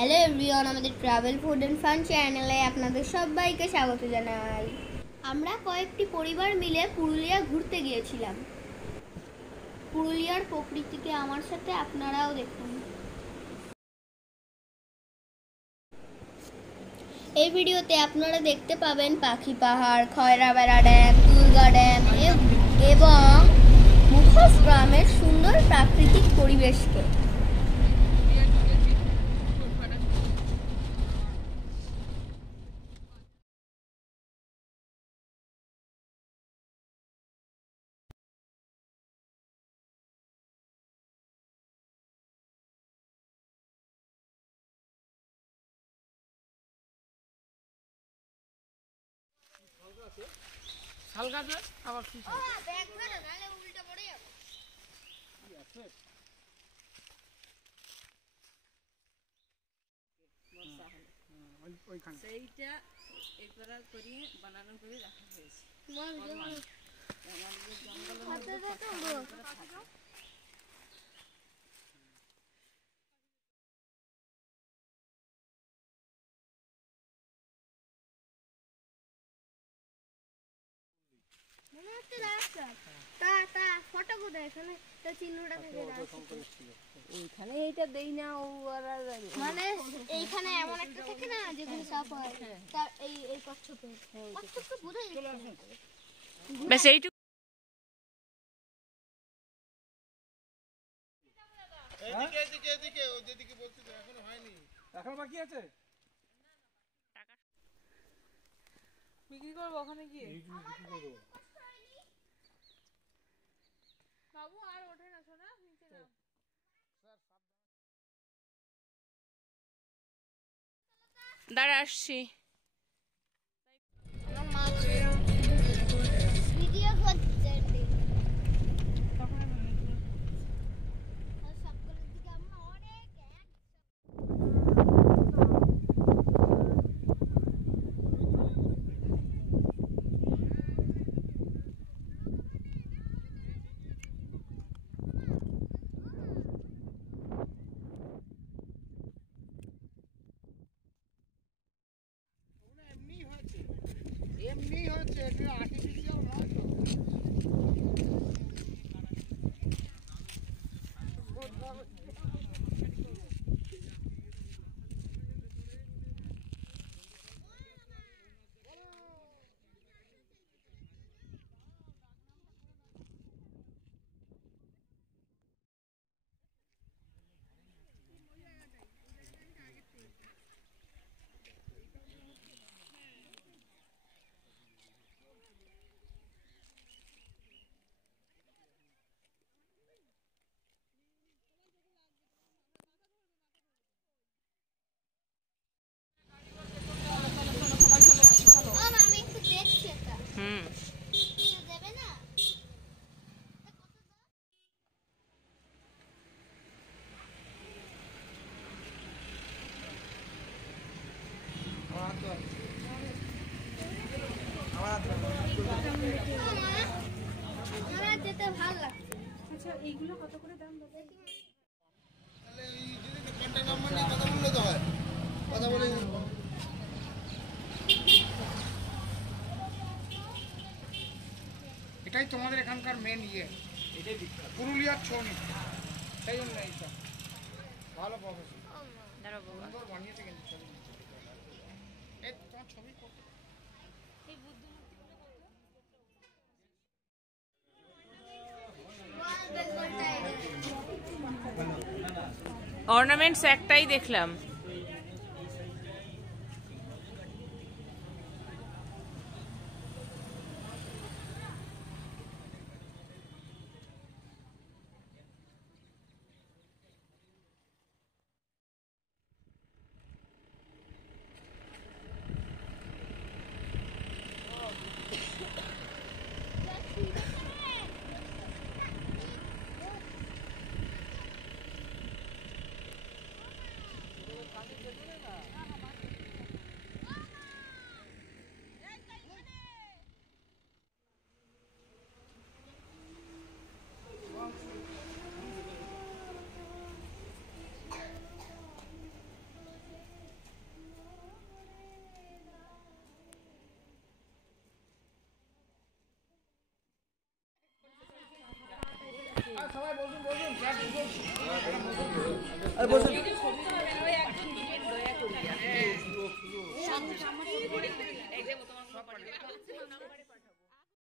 Hello everyone, আমাদের travel food and fun চ্যানেলে আপনাদের সবাইকে স্বাগত জানাই। আমরা কয়েকটি পরিবার মিলে পুরুলিয়া ঘুরতে গিয়েছিলাম। পুরুলিয়ার প্রকৃতিকে আমার সাথে আপনারাও দেখুন। এই ভিডিওতে আপনারা দেখতে পাবেন পাখি পাহাড়, খয়রাবেড়া ড্যাম, তুলগা ড্যাম এবং মুখোশ গ্রামের সুন্দর প্রাকৃতিক পরিবেশকে। হালকাতে আবার কি ব্যাগ ধরে নালে উল্টা পড়ে যাবে। কি আছে ওইখানে সেইটা এরপর করিয়ে বানানো করে রাখা হয়েছে। ওইখানে এইটা দেই না, ও মানে এইখানে এমন একটা থাকে না যেগুলো সাফ হয়, তার এই কচ্ছপে কচ্ছপকে বোঝা যায়। ব্যাস এইটুকু। এদিকে ও যেদিকে বলছি তো এখনো হয়নি, এখনো বাকি আছে। বিক্রি করবো ওখানে গিয়ে। বাবু আর ওঠে না, শোনা নিচে না। দাঁড়া আসছি। ভিডিও করতে এমনি হচ্ছে, এটা আর্টিফিশিয়াল নয় তো। যেতে ভালো লাগছে। আচ্ছা, এইগুলো কত করে দাম দেবে? তাহলে এই যদি কন্টাক্ট নাম্বার নিয়ে কথা বললে তো হয়, কথা বলে এটাই তোমাদের এখানকার মেন ইয়ে, এটাই বিখ্যাত পুরুলিয়ার ছৌ নৃত্য। সেই জন্য এইটা ভালো প্রফেশন, সুন্দর বানিয়েছে কিন্তু ছবি। এই তোমার ছবি কত? অর্নামেন্টস একটাই দেখলাম। সবাই বসুন বসুন স্যার বসুন আরে বসুন